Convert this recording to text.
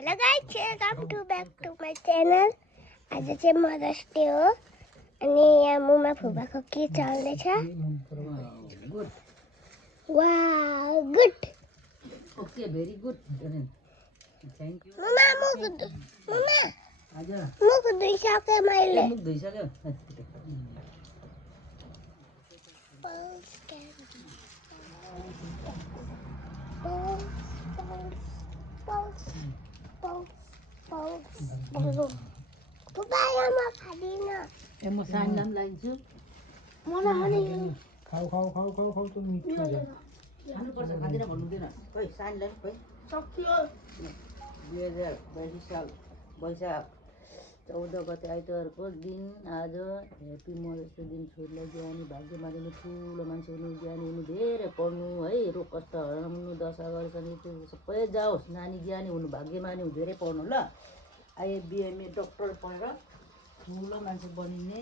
Hello guys, welcome to back to my channel. आज चाहिँ mothers day हो अनि यहाँ मुमा फुबाको के चल्दैछ? Wow, good. Okay, very good. Thank you. मुमा मुख धुइसके मैले। मुख धुइसक्यो। म सान्डम लान्छु। खाऊ त मिठो छ। खानुपर्छ, खाँदैन भन्नुहुँदैन। खोइ सान्डम खोइ 2022 साल वैशाख 14 गते आइतबारको दिन आज ह्याप्पी मदर्स डे दिन। छोरीलाई ज्ञानी भाग्यमानी हुनु, ठुलो मान्छे हुनु, ज्ञानी हुनु, धेरै पढ्नु है, रोग कष्ट हराउनु, दशा गरेर सबै जाओस्। नानी ज्ञानी हुनु, भाग्यमानी हुनु, धेरै पढ्नु ल। आइए बिएमए डक्टर पढेर ठुलो मान्छे बनिने।